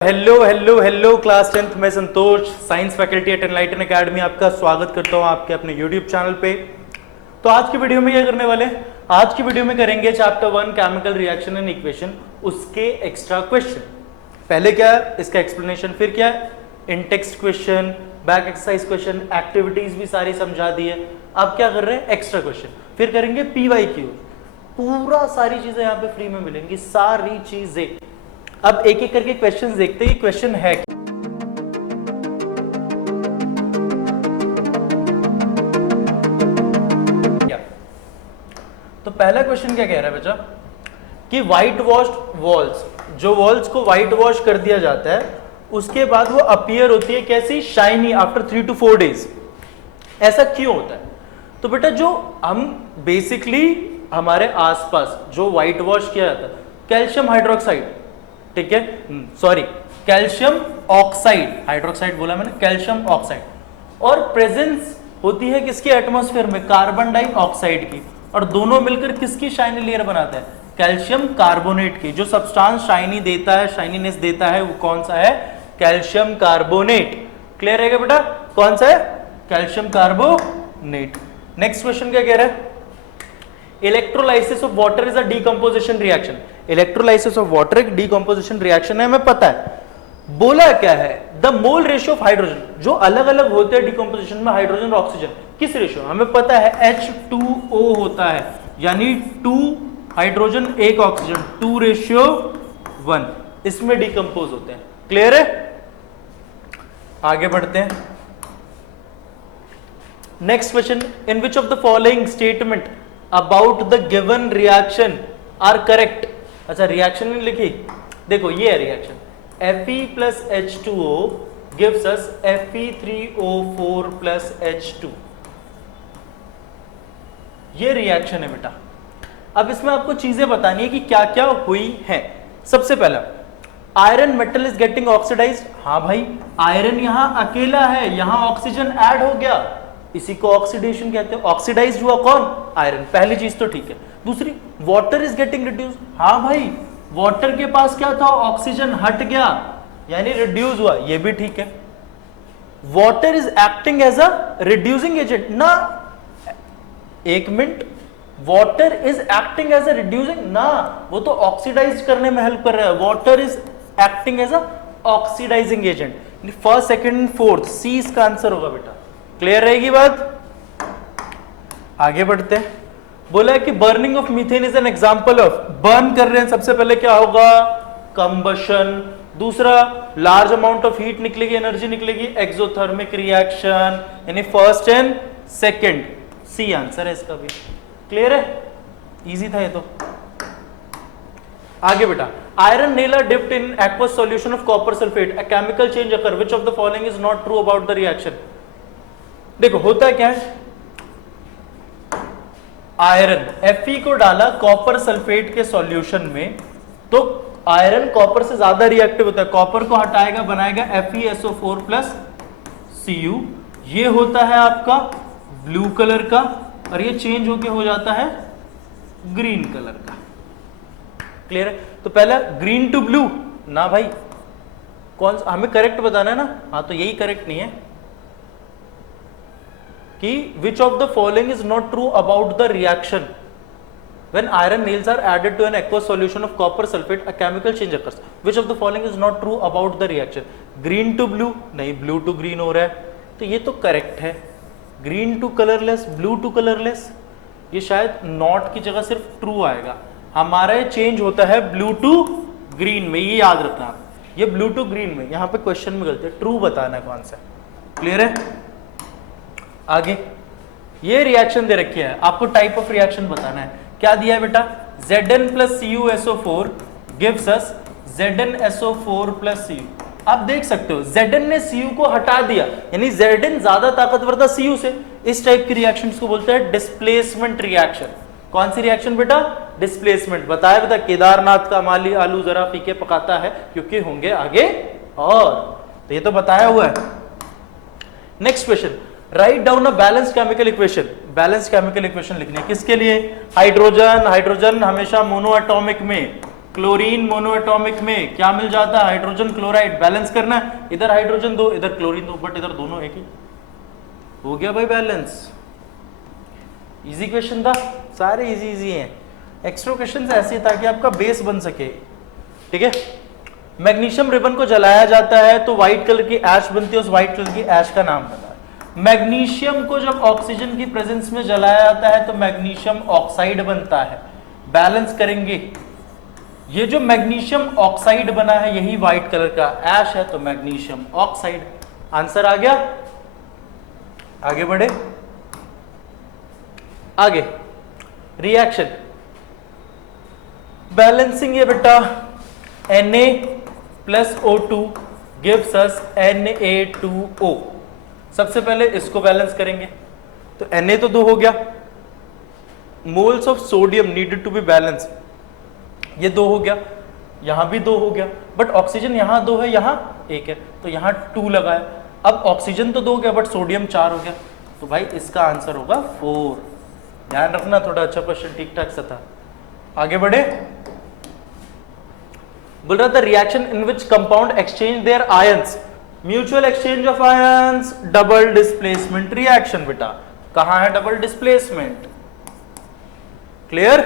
Hello hello hello class 10th में Santosh science faculty at Enlighten Academy आपका स्वागत करता हूं आपके अपने यूट्यूब चैनल पे। तो आज की वीडियो में क्या करने वाले हैं? आज की वीडियो में करेंगे chapter 1 chemical reaction and equation, उसके एक्स्ट्रा क्वेश्चन। पहले क्या है इसका एक्सप्लेनेशन, फिर क्या है in text question, back exercise question, activities भी सारी समझा दी है। अब क्या कर रहे हैं एक्स्ट्रा क्वेश्चन, फिर करेंगे PYQ। पूरा सारी चीजें यहाँ पे फ्री में मिलेंगी, सारी चीजें। अब एक एक करके क्वेश्चंस देखते हैं। क्वेश्चन है क्या? तो पहला क्वेश्चन क्या कह रहा है बच्चा कि व्हाइट वॉश्ड वॉल्स, जो वॉल्स को व्हाइट वॉश कर दिया जाता है उसके बाद वो अपीयर होती है कैसी, शाइनी आफ्टर 3 to 4 days। ऐसा क्यों होता है? तो बेटा जो हम बेसिकली हमारे आसपास जो व्हाइट वॉश किया जाता है, कैल्शियम हाइड्रोक्साइड, ठीक है, सॉरी कैल्शियम ऑक्साइड, हाइड्रोक्साइड बोला मैंने, कैल्शियम ऑक्साइड, और प्रेजेंस होती है किसकी एटमॉस्फेयर में, कार्बन डाइऑक्साइड की, और दोनों मिलकर किसकी शाइनी लेयर बनाते हैं, कैल्शियम कार्बोनेट की। जो सब्सटेंस शाइनी देता है, शाइनीनेस देता है, वो कौन सा है, कैल्शियम कार्बोनेट। क्लियर है क्या बेटा, कौन सा है, कैल्शियम कार्बोनेट। नेक्स्ट क्वेश्चन क्या कह रहा है, electrolysis of water is a decomposition reaction. Electrolysis of water एक डीकंपोजिशन रिएक्शन है, हमें पता है। बोला क्या है, the mole ratio of hydrogen, जो अलग अलग होते हैं डीकंपोजिशन में हाइड्रोजन और ऑक्सीजन, किस रेशियो, हमें पता है H2O होता है, यानी 2 हाइड्रोजन 1 ऑक्सीजन, 2:1 इसमें डीकंपोज होते हैं। क्लियर है, आगे बढ़ते हैं। Next question, in which of the following statement about the given reaction are correct. अच्छा रिएक्शन नहीं लिखी, देखो ये है reaction, Fe plus H2O gives us Fe3O4 plus H2, ये रिएक्शन है बेटा। अब इसमें आपको चीजें बतानी है कि क्या क्या हुई है। सबसे पहला, iron metal is getting oxidised. हाँ भाई, आयरन यहां अकेला है, यहां ऑक्सीजन ऐड हो गया, इसी को ऑक्सीडेशन कहते हैं। ऑक्सीडाइज्ड हुआ कौन, आयरन, पहली चीज तो ठीक है। दूसरी, वाटर इज गेटिंग रिड्यूस। हाँ भाई, वाटर के पास क्या था, ऑक्सीजन हट गया, यानी रिड्यूस हुआ, ये भी ठीक है। Water is acting as a reducing agent ना, एक minute, water is acting as a reducing ना, वो तो ऑक्सीडाइज करने में हेल्प कर रहा है। Water is acting as a oxidising agent. First second fourth C इसका आंसर होगा बेटा। क्लियर रहेगी बात, आगे बढ़ते हैं। बोला है कि burning of methane is an example of, burn कर रहे हैं, सबसे पहले क्या होगा, कंबशन। दूसरा, लार्ज अमाउंट ऑफ हीट निकलेगी, एनर्जी निकलेगी, एक्सोथर्मिक रिएक्शन, यानी first and second, C answer है इसका भी। क्लियर है, इजी था ये तो। आगे बेटा, iron nail are dipped in aqueous solution of copper sulphate, a chemical change occur, which of the following is not true about the reaction. देखो होता क्या है, आयरन Fe को डाला कॉपर सल्फेट के सॉल्यूशन में, तो आयरन कॉपर से ज्यादा रिएक्टिव होता है, कॉपर को हटाएगा बनाएगा FeSO4 प्लस Cu, ये होता है आपका ब्लू कलर का, और ये चेंज होके हो जाता है ग्रीन कलर का। क्लियर है, तो पहला ग्रीन टू ब्लू ना भाई, कौन सा हमें करेक्ट बताना है ना, हाँ तो यही करेक्ट नहीं है कि which of the following is not true about the reaction when iron nails are added to an aqueous solution of copper sulfate, a chemical change occurs, which of the following is not true about the reaction। green to blue नहीं, blue to green हो रहा है, तो ये तो correct है। green to colorless, blue to colorless, ये शायद नॉट की जगह सिर्फ ट्रू आएगा, हमारा चेंज होता है ब्लू टू ग्रीन में, ये याद रखना आप, ये ब्लू टू ग्रीन में, यहाँ पे क्वेश्चन में गलती है, ट्रू बताना है कौन सा। क्लियर है, आगे ये रिएक्शन दे रखी है, आपको टाइप ऑफ रिएक्शन बताना है। क्या दिया है बेटा, Zn plus CuSO4 gives us ZnSO4 plus Cu। आप देख सकते हो Zn ने Cu को हटा दिया, यानी Zn ज्यादा ताकतवर था Cu से। इस टाइप की रिएक्शन को बोलते हैं डिस्प्लेसमेंट रिएक्शन। कौन सी रिएक्शन बेटा, डिस्प्लेसमेंट। बताया बेटा, केदारनाथ का माली आलू जरा फीके पकाता है क्योंकि होंगे आगे, और तो ये तो बताया हुआ है। Next question, write down a balanced chemical equation. Balanced chemical equation लिखनी है किसके लिए, हाइड्रोजन, हाइड्रोजन हमेशा मोनो एटॉमिक में, क्लोरीन मोनोएटॉमिक में क्या मिल जाता है, हाइड्रोजन क्लोराइड। बैलेंस करना है, इधर हाइड्रोजन दो इधर क्लोरीन दो, बट इधर दोनों एक ही, हो गया भाई बैलेंस। इजी क्वेश्चन था, सारे इजी इजी हैं। एक्स्ट्रा क्वेश्चन ऐसे ताकि आपका बेस बन सके, ठीक है। मैग्नीशियम रिबन को जलाया जाता है तो व्हाइट कलर की ऐश बनती है, उस व्हाइट कलर की ऐश का नाम पता है। मैग्नीशियम को जब ऑक्सीजन की प्रेजेंस में जलाया जाता है तो मैग्नीशियम ऑक्साइड बनता है। बैलेंस करेंगे, ये जो मैग्नीशियम ऑक्साइड बना है यही व्हाइट कलर का ऐश है, तो मैग्नीशियम ऑक्साइड। आंसर आ गया। आगे बढ़े, आगे रिएक्शन बैलेंसिंग है बेटा। Na plus O2 gives us Na2O। सबसे पहले इसको बैलेंस करेंगे, तो Na तो 2 हो गया। Moles of sodium needed to be balance, ये 2 हो गया, यहां भी 2 हो गया, बट ऑक्सीजन यहां 2 है यहां 1 है, तो यहां 2 लगाया। अब ऑक्सीजन तो 2 हो गया बट सोडियम 4 हो गया, तो भाई इसका आंसर होगा 4। ध्यान रखना, थोड़ा अच्छा क्वेश्चन ठीक ठाक सा था। आगे बढ़े, बोल रहा था reaction in which compound exchange there ions, mutual exchange of ions, double displacement reaction. बेटा कहां है double displacement, clear.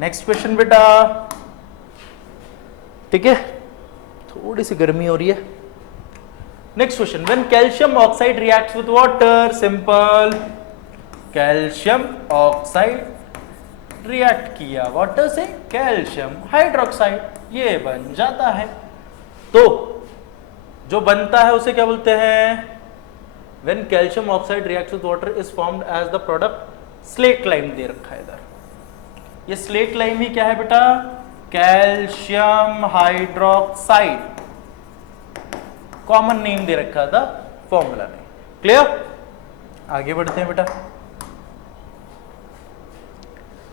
Next question बेटा, ठीक है, थोड़ी सी गर्मी हो रही है। Next question, when calcium oxide reacts with water, simple, calcium oxide react किया वाटर से, कैल्शियम हाइड्रोक्साइड, ये बन जाता है। तो जो बनता है उसे क्या बोलते हैं, when calcium oxide reacts with water is formed as the product, slaked lime दे रखा है इधर। ये स्लेट लाइम ही क्या है बेटा, कैल्शियम हाइड्रोक्साइड, कॉमन नेम दे रखा था फॉर्मूला में, क्लियर। आगे बढ़ते हैं बेटा,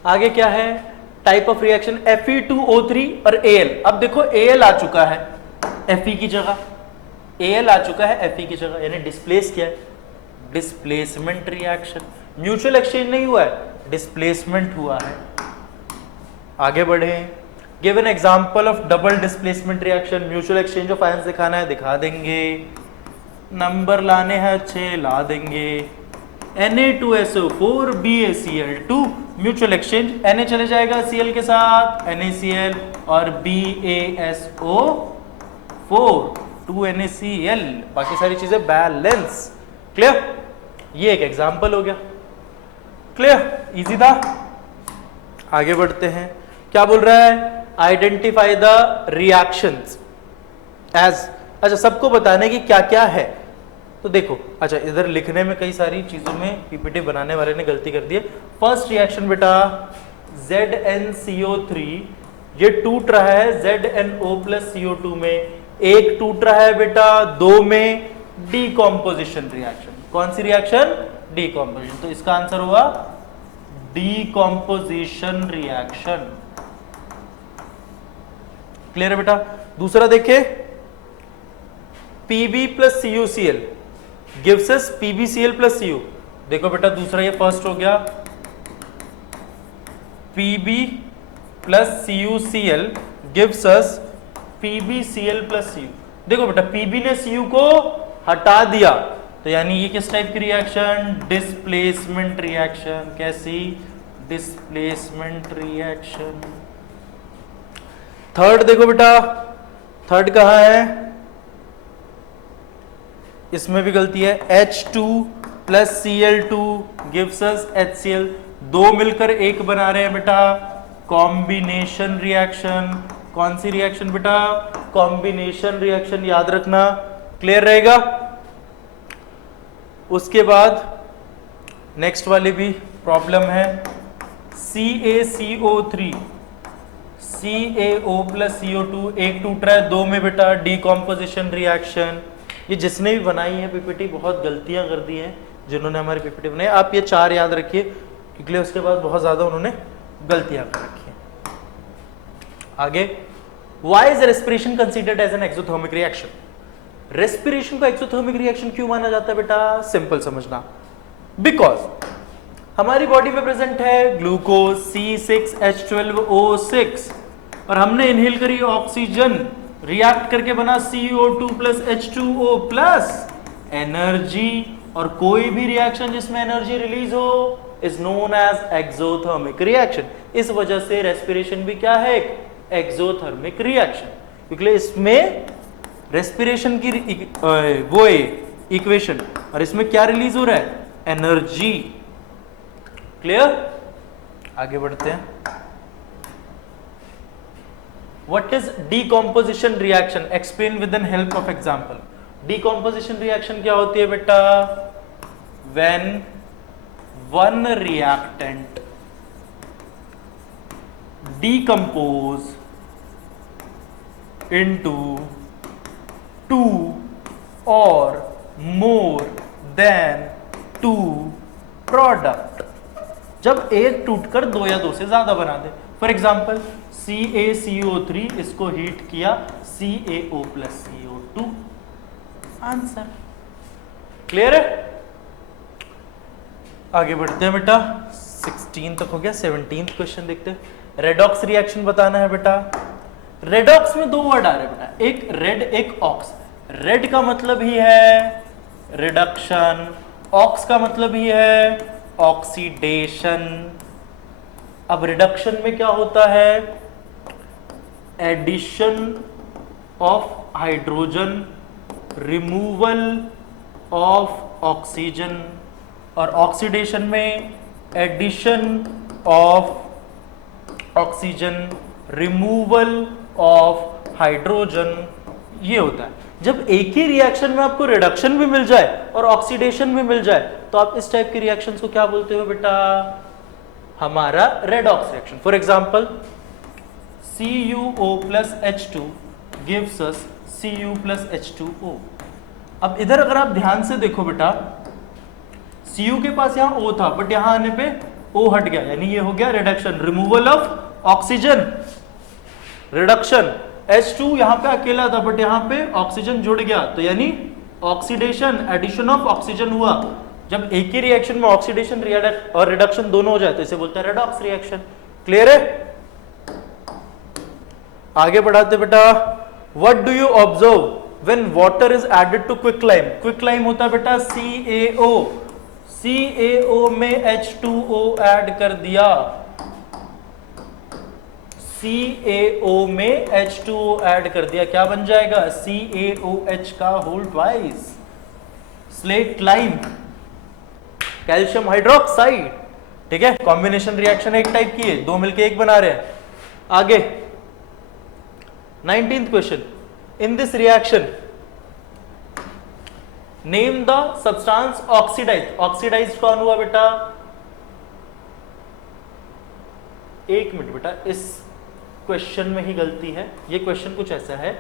आगे क्या है, टाइप ऑफ रिएक्शन Fe2O3 और Al। अब देखो Al आ चुका है Fe की जगह, Al आ चुका है Fe की जगह, यानी डिस्प्लेस किया है, डिस्प्लेसमेंट रिएक्शन। म्यूचुअल एक्सचेंज नहीं हुआ है, डिस्प्लेसमेंट हुआ है। आगे बढ़े, give an example of double displacement reaction. Mutual exchange of ions दिखाना है, दिखा देंगे। नंबर लाने हैं अच्छे, ला देंगे। Na2SO4 BaCl2, mutual exchange, Na चले जाएगा Cl के साथ, NaCl, और BaSO4 2NaCl, बाकी सारी चीजें बैलेंस, क्लियर। ये एक एग्जांपल हो गया, क्लियर, इजी था। आगे बढ़ते हैं, क्या बोल रहा है, आइडेंटिफाई द रिएक्शंस एज। अच्छा, सबको बताने की क्या क्या है, तो देखो, अच्छा इधर लिखने में कई सारी चीजों में पीपीटी बनाने वाले ने गलती कर दी है। फर्स्ट रिएक्शन बेटा ZnCO3, ये टूट रहा है ZnO प्लस CO2 में, एक टूट रहा है बेटा 2 में, डीकॉम्पोजिशन रिएक्शन। कौन सी रिएक्शन, डीकॉम्पोजिशन, तो इसका आंसर होगा डीकॉम्पोजिशन रिएक्शन, क्लियर है बेटा। दूसरा देखे, Pb plus CuCl gives us PbCl plus Cu। देखो बेटा दूसरा, ये फर्स्ट हो गया, Pb plus CuCl gives us PbCl plus Cu। देखो बेटा Pb ने Cu को हटा दिया, तो यानी ये किस टाइप की रिएक्शन, डिस्प्लेसमेंट रिएक्शन। कैसी, डिस्प्लेसमेंट रिएक्शन। थर्ड देखो बेटा, थर्ड कहां है, इसमें भी गलती है, H2 plus Cl2 gives us HCl, दो मिलकर एक बना रहे हैं बेटा, कॉम्बिनेशन रिएक्शन। कौन सी रिएक्शन बेटा, कॉम्बिनेशन रिएक्शन, याद रखना, क्लियर रहेगा। उसके बाद नेक्स्ट वाली भी प्रॉब्लम है, CaCO3 CaO प्लस CO2, एक टूट रहा है 2 में बेटा, डीकॉम्पोजिशन रिएक्शन। ये जिसने भी बनाई है पीपीटी बहुत गलतियां कर दी हैं जिन्होंने हमारी पीपीटी बनाई, आप ये 4 याद रखिए क्योंकि उसके बाद बहुत ज्यादा उन्होंने गलतियां कर रखी हैं। आगे, why is respiration considered as an exothermic reaction. Respiration को एक्सोथर्मिक रिएक्शन क्यों माना जाता है बेटा, सिंपल समझना, बिकॉज हमारी बॉडी में प्रेजेंट है ग्लूकोज C6H12O6, और हमने इनहेल करी ऑक्सीजन, रिएक्ट करके बना CO2 plus H2O plus energy. और कोई भी रिएक्शन जिसमें एनर्जी रिलीज हो is known as exothermic reaction. इस वजह से रेस्पिरेशन भी क्या है, एक एक्सोथर्मिक रिएक्शन, क्योंकि इसमें रेस्पिरेशन की वो इक्वेशन और इसमें क्या रिलीज हो रहा है, एनर्जी। क्लियर? आगे बढ़ते हैं। What is decomposition reaction? Explain with the help of example. Decomposition reaction क्या होती है बेटा? When one reactant decompose into two or more than two product। जब एक टूटकर दो या दो से ज्यादा बना दे। फॉर एग्जाम्पल CaCO3, इसको हीट किया CaO plus CO2, answer. Clear है? आगे बढ़ते हैं बेटा, 16 तक हो गया, 17th क्वेश्चन देखते हैं। रेडॉक्स रिएक्शन बताना है बेटा। रेडॉक्स में दो वर्ड आ रहे हैं बेटा, एक रेड एक ऑक्स। रेड का मतलब ही है रिडक्शन, ऑक्स का मतलब ही है ऑक्सीडेशन। अब रिडक्शन में क्या होता है, addition of hydrogen, removal of oxygen. और ऑक्सीडेशन में addition of oxygen, removal of hydrogen, ये होता है। जब एक ही रिएक्शन में आपको रिडक्शन भी मिल जाए और ऑक्सीडेशन भी मिल जाए तो आप इस टाइप की रिएक्शंस को क्या बोलते हो बेटा, हमारा redox reaction. For example CuO plus H2 gives us Cu plus H2O। अब इधर अगर आप ध्यान से देखो बेटा, Cu के पास यहां O था बट यहां आने पे O हट गया, यानी ये हो गया reduction, removal of oxygen, reduction. H2 यहां पे अकेला था बट यहां पे ऑक्सीजन जुड़ गया, तो यानी ऑक्सीडेशन, एडिशन ऑफ ऑक्सीजन हुआ। जब एक ही रिएक्शन में ऑक्सीडेशन और रिडक्शन दोनों हो जाए तो इसे बोलते हैं रेडॉक्स रिएक्शन। क्लियर है? आगे बढ़ाते बेटा। What do you observe when water is added to quicklime? Quicklime होता है बेटा CaO, CaO में H2O ऐड कर दिया, CaO में H2O ऐड कर दिया, क्या बन जाएगा, CaOH का whole twice, slaked lime, calcium hydroxide. ठीक है, कॉम्बिनेशन रिएक्शन एक टाइप की है, दो मिलके एक बना रहे हैं। आगे 19th question, in this reaction name the substance oxidised. Oxidised कौन हुआ बेटा, एक मिनट बेटा, इस क्वेश्चन में ही गलती है। ये क्वेश्चन कुछ ऐसा है,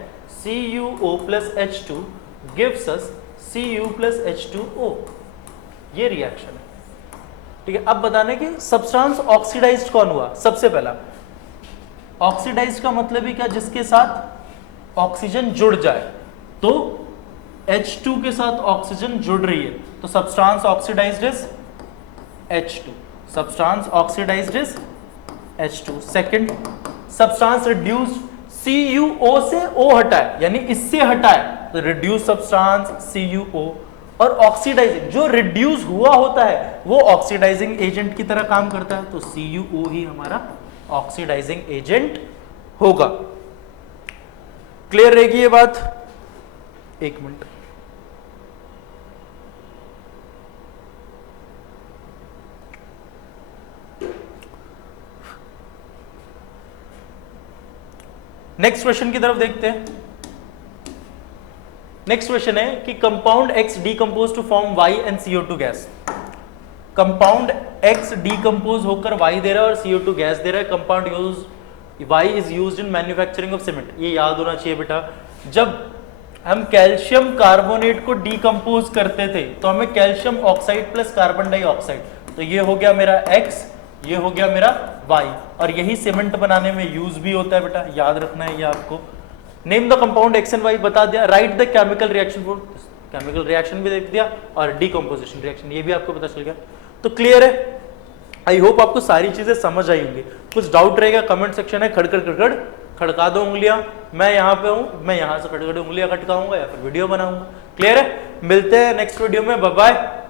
CuO plus H2 gives us Cu plus H2O, ये रिएक्शन है। ठीक है, अब बताने कि सब्सटेंस ऑक्सीडाइज्ड कौन हुआ। सबसे पहला, ऑक्सीडाइज्ड का मतलब ही क्या, जिसके साथ ऑक्सीजन जुड़ जाए। तो H2 के साथ ऑक्सीजन जुड़ रही है तो substance oxidised is H2, substance oxidised is H2। Second, substance reduced, CuO से O हटाए यानी इससे हटाए तो रिड्यूस सब्सटेंस CuO। और ऑक्सीडाइजिंग, जो रिड्यूस हुआ होता है वो ऑक्सीडाइजिंग एजेंट की तरह काम करता है, तो CuO ही हमारा ऑक्सीडाइजिंग एजेंट होगा। क्लियर रहेगी ये बात? एक मिनट, नेक्स्ट क्वेश्चन की तरफ देखते हैं। नेक्स्ट क्वेश्चन है कि compound X decompose to form Y and CO2 gas. Compound X decompose होकर Y दे रहा है और CO2 गैस दे रहा है। Compound Y is used in manufacturing of cement. ये याद होना चाहिए बेटा, जब हम कैल्शियम कार्बोनेट को डीकंपोज करते थे तो हमें calcium oxide plus carbon dioxide, तो ये हो गया मेरा X, ये हो गया मेरा Y, और यही सीमेंट बनाने में यूज भी होता है बेटा, याद रखना है ये आपको। Name the compound X and Y बता दिया, right the chemical reaction for, chemical reaction भी देख दिया और डीकंपोजिशन रिएक्शन ये भी आपको पता चल गया। तो क्लियर है, आई होप आपको सारी चीजें समझ आई होंगी। कुछ डाउट रहेगा कमेंट सेक्शन है खड़खड़ खड़खड़ खड़का दो उंगलियां, मैं यहाँ पे हूँ, मैं यहाँ से खड़े खड़े उंगलियां खटकाऊंगा या फिर वीडियो बनाऊंगा। क्लियर है? मिलते हैं नेक्स्ट वीडियो में, बाय बाय।